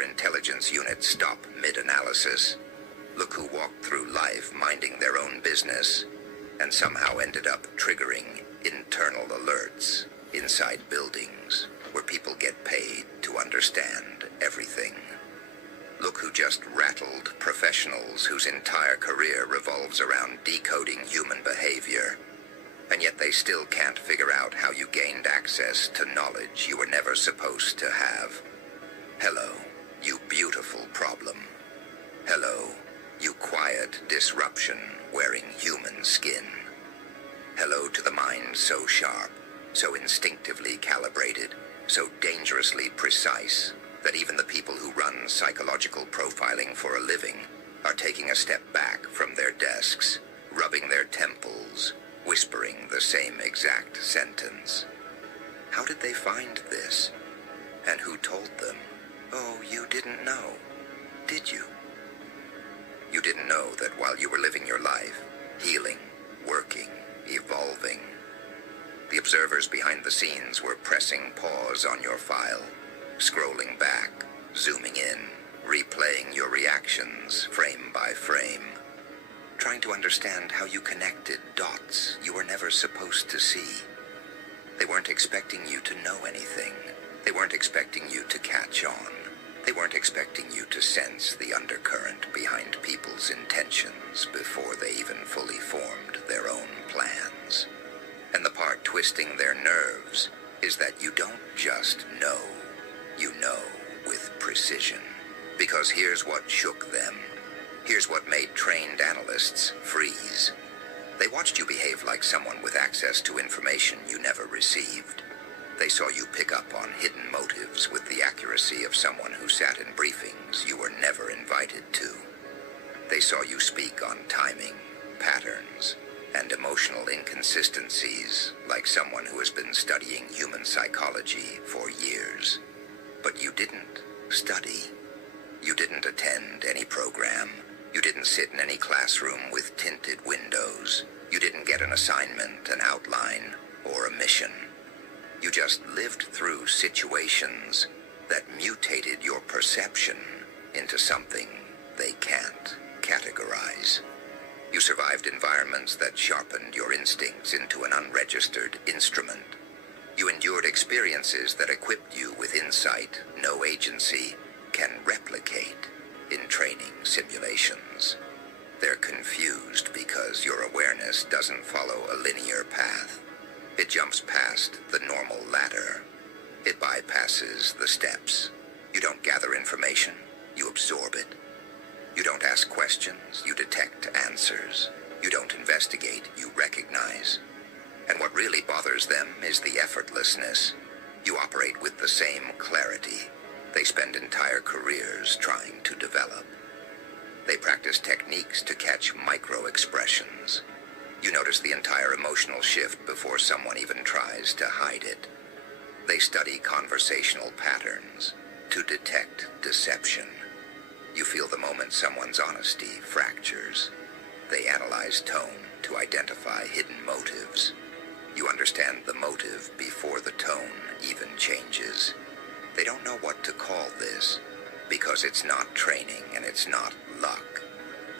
their intelligence unit stop mid-analysis. Look who walked through life minding their own business and somehow ended up triggering internal alerts inside buildings where people get paid to understand everything. Look who just rattled professionals whose entire career revolves around decoding human behavior, and yet they still can't figure out how you gained access to knowledge you were never supposed to have. Hello, you beautiful problem. Hello, you quiet disruption wearing human skin. Hello to the mind so sharp, so instinctively calibrated, so dangerously precise, that even the people who run psychological profiling for a living are taking a step back from their desks, rubbing their temples, whispering the same exact sentence. How did they find this? And who told them? Oh, you didn't know, did you? You didn't know that while you were living your life, healing, working, evolving, the observers behind the scenes were pressing pause on your file, scrolling back, zooming in, replaying your reactions frame by frame, trying to understand how you connected dots you were never supposed to see. They weren't expecting you to know anything. They weren't expecting you to catch on. They weren't expecting you to sense the undercurrent behind people's intentions before they even fully formed their own plans. And the part twisting their nerves is that you don't just know. You know with precision. Because here's what shook them. Here's what made trained analysts freeze. They watched you behave like someone with access to information you never received. They saw you pick up on hidden motives with the accuracy of someone who sat in briefings you were never invited to. They saw you speak on timing, patterns, and emotional inconsistencies like someone who has been studying human psychology for years. But you didn't study. You didn't attend any program. You didn't sit in any classroom with tinted windows. You didn't get an assignment, an outline, or a mission. You just lived through situations that mutated your perception into something they can't categorize. You survived environments that sharpened your instincts into an unregistered instrument. You endured experiences that equipped you with insight no agency can replicate in training simulations. They're confused because your awareness doesn't follow a linear path. It jumps past the normal ladder. It bypasses the steps. You don't gather information, you absorb it. You don't ask questions, you detect answers. You don't investigate, you recognize. And what really bothers them is the effortlessness. You operate with the same clarity they spend entire careers trying to develop. They practice techniques to catch micro-expressions. You notice the entire emotional shift before someone even tries to hide it. They study conversational patterns to detect deception. You feel the moment someone's honesty fractures. They analyze tone to identify hidden motives. You understand the motive before the tone even changes. They don't know what to call this because it's not training and it's not luck.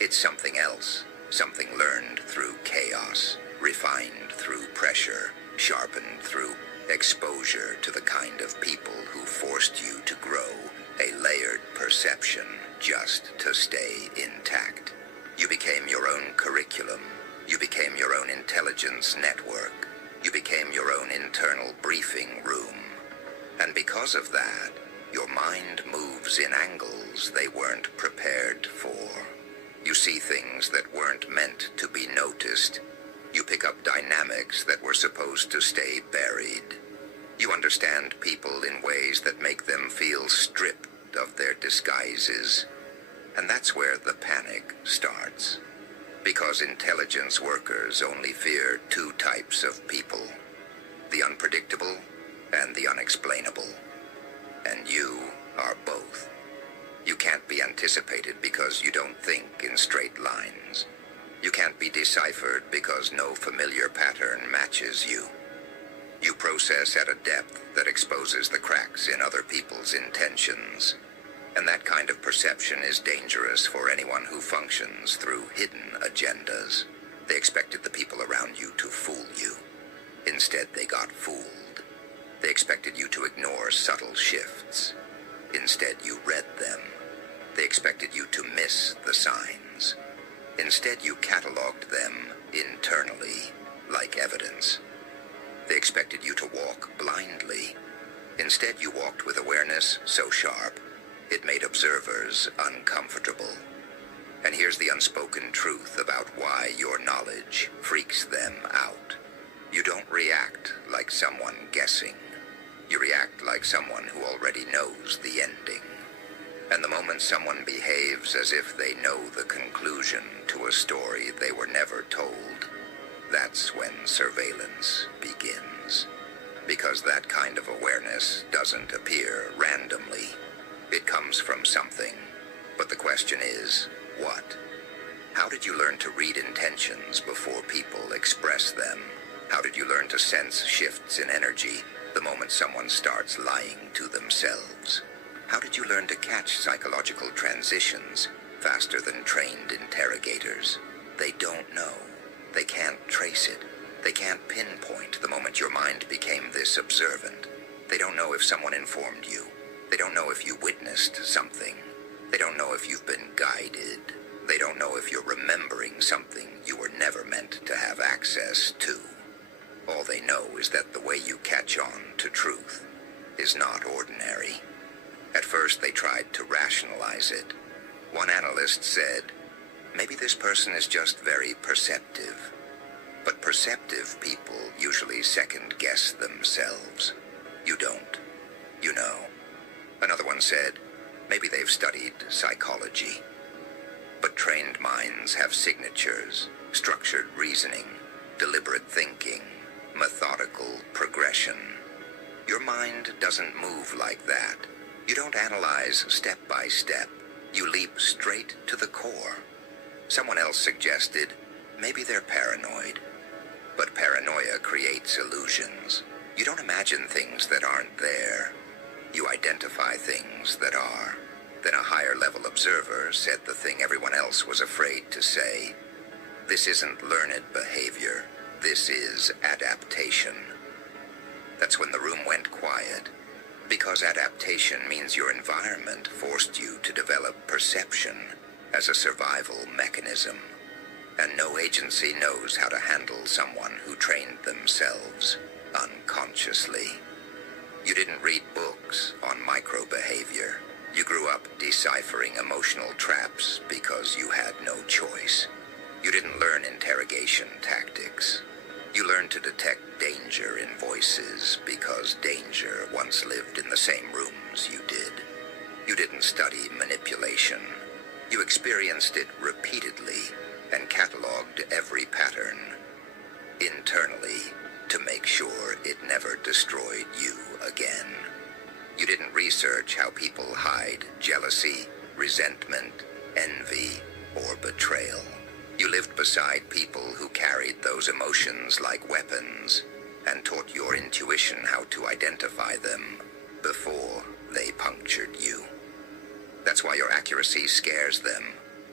It's something else, something learned through chaos, refined through pressure, sharpened through exposure to the kind of people who forced you to grow a layered perception just to stay intact. You became your own curriculum. You became your own intelligence network. You became your own internal briefing room. And because of that, your mind moves in angles they weren't prepared for. You see things that weren't meant to be noticed. You pick up dynamics that were supposed to stay buried. You understand people in ways that make them feel stripped of their disguises. And that's where the panic starts. Because intelligence workers only fear two types of people: the unpredictable and the unexplainable. And you are both. You can't be anticipated because you don't think in straight lines. You can't be deciphered because no familiar pattern matches you. You process at a depth that exposes the cracks in other people's intentions. And that kind of perception is dangerous for anyone who functions through hidden agendas. They expected the people around you to fool you. Instead, they got fooled. They expected you to ignore subtle shifts. Instead, you read them. They expected you to miss the signs. Instead, you cataloged them internally, like evidence. They expected you to walk blindly. Instead, you walked with awareness so sharp, it made observers uncomfortable. And here's the unspoken truth about why your knowledge freaks them out. You don't react like someone guessing. You react like someone who already knows the ending. And the moment someone behaves as if they know the conclusion to a story they were never told, that's when surveillance begins. Because that kind of awareness doesn't appear randomly. It comes from something. But the question is, what? How did you learn to read intentions before people express them? How did you learn to sense shifts in energy the moment someone starts lying to themselves? How did you learn to catch psychological transitions faster than trained interrogators? They don't know. They can't trace it. They can't pinpoint the moment your mind became this observant. They don't know if someone informed you. They don't know if you witnessed something. They don't know if you've been guided. They don't know if you're remembering something you were never meant to have access to. All they know is that the way you catch on to truth is not ordinary. At first, they tried to rationalize it. One analyst said, maybe this person is just very perceptive. But perceptive people usually second-guess themselves. You don't. You know. Another one said, maybe they've studied psychology. But trained minds have signatures, structured reasoning, deliberate thinking, methodical progression. Your mind doesn't move like that. You don't analyze step by step. You leap straight to the core. Someone else suggested, maybe they're paranoid. But paranoia creates illusions. You don't imagine things that aren't there. You identify things that are. Then a higher-level observer said the thing everyone else was afraid to say. This isn't learned behavior. This is adaptation. That's when the room went quiet. Because adaptation means your environment forced you to develop perception as a survival mechanism. And no agency knows how to handle someone who trained themselves unconsciously. You didn't read books on microbehavior. You grew up deciphering emotional traps because you had no choice. You didn't learn interrogation tactics. You learned to detect danger in voices because danger once lived in the same rooms you did. You didn't study manipulation. You experienced it repeatedly and cataloged every pattern internally to make sure it never destroyed you again. You didn't research how people hide jealousy, resentment, envy, or betrayal. You lived beside people who carried those emotions like weapons and taught your intuition how to identify them before they punctured you. That's why your accuracy scares them.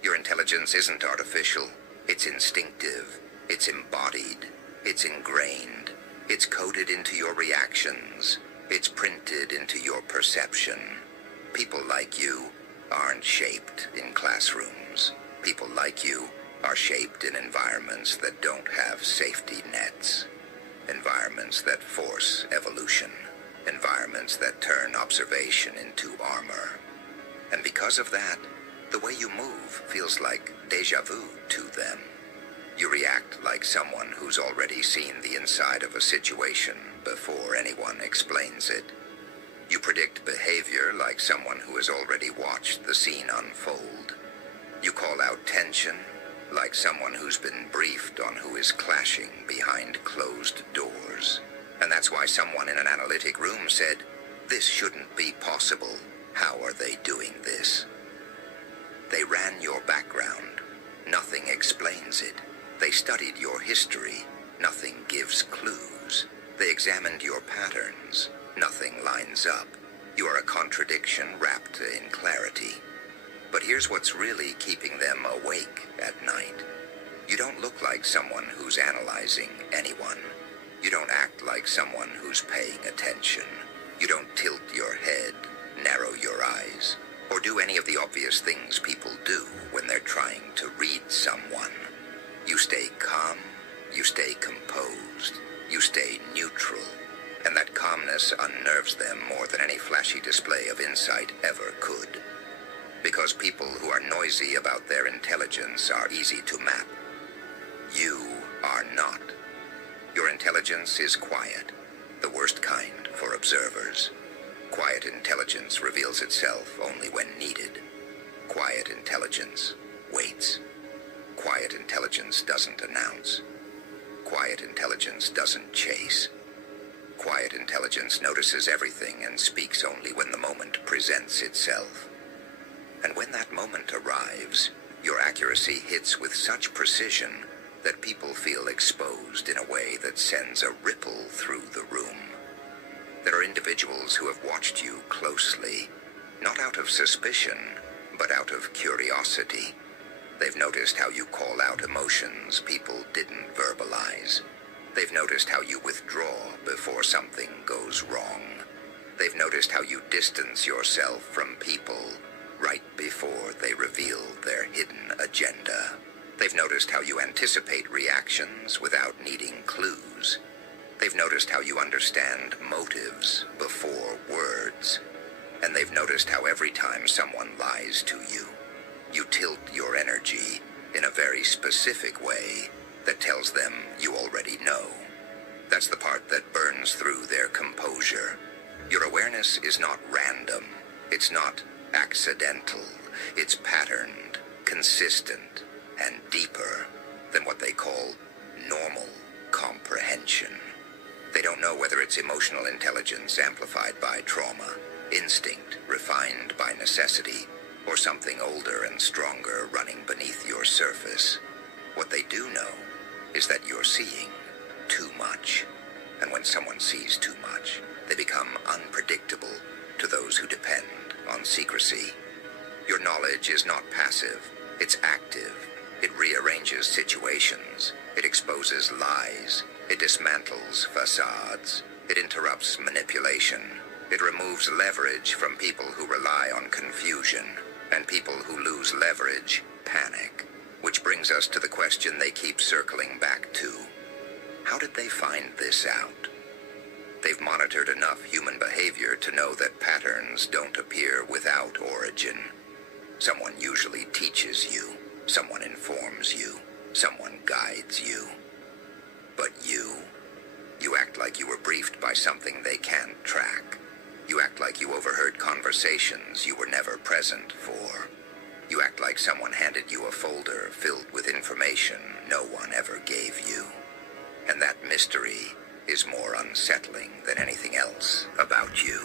Your intelligence isn't artificial. It's instinctive. It's embodied. It's ingrained. It's coded into your reactions. It's printed into your perception. People like you aren't shaped in classrooms. People like you are shaped in environments that don't have safety nets. Environments that force evolution. Environments that turn observation into armor. And because of that, the way you move feels like déjà vu to them. You react like someone who's already seen the inside of a situation before anyone explains it. You predict behavior like someone who has already watched the scene unfold. You call out tension like someone who's been briefed on who is clashing behind closed doors. And that's why someone in an analytic room said, "This shouldn't be possible. How are they doing this?" They ran your background. Nothing explains it. They studied your history. Nothing gives clues. They examined your patterns. Nothing lines up. You are a contradiction wrapped in clarity. But here's what's really keeping them awake at night. You don't look like someone who's analyzing anyone. You don't act like someone who's paying attention. You don't tilt your head, narrow your eyes, or do any of the obvious things people do when they're trying to read someone. You stay calm, you stay composed, you stay neutral, and that calmness unnerves them more than any flashy display of insight ever could. Because people who are noisy about their intelligence are easy to map. You are not. Your intelligence is quiet, the worst kind for observers. Quiet intelligence reveals itself only when needed. Quiet intelligence waits. Quiet intelligence doesn't announce. Quiet intelligence doesn't chase. Quiet intelligence notices everything and speaks only when the moment presents itself. And when that moment arrives, your accuracy hits with such precision that people feel exposed in a way that sends a ripple through the room. There are individuals who have watched you closely, not out of suspicion, but out of curiosity. They've noticed how you call out emotions people didn't verbalize. They've noticed how you withdraw before something goes wrong. They've noticed how you distance yourself from people right before they reveal their hidden agenda. They've noticed how you anticipate reactions without needing clues. They've noticed how you understand motives before words. And they've noticed how every time someone lies to you, you tilt your energy in a very specific way that tells them you already know. That's the part that burns through their composure. Your awareness is not random. It's not accidental. It's patterned, consistent, and deeper than what they call normal comprehension. They don't know whether it's emotional intelligence amplified by trauma, instinct refined by necessity, or something older and stronger running beneath your surface. What they do know is that you're seeing too much. And when someone sees too much, they become unpredictable to those who depend on secrecy. Your knowledge is not passive, it's active. It rearranges situations. It exposes lies. It dismantles facades. It interrupts manipulation. It removes leverage from people who rely on confusion. And people who lose leverage panic. Which brings us to the question they keep circling back to. How did they find this out? They've monitored enough human behavior to know that patterns don't appear without origin. Someone usually teaches you. Someone informs you. Someone guides you. But you act like you were briefed by something they can't track. You act like you overheard conversations you were never present for. You act like someone handed you a folder filled with information no one ever gave you. And that mystery is more unsettling than anything else about you.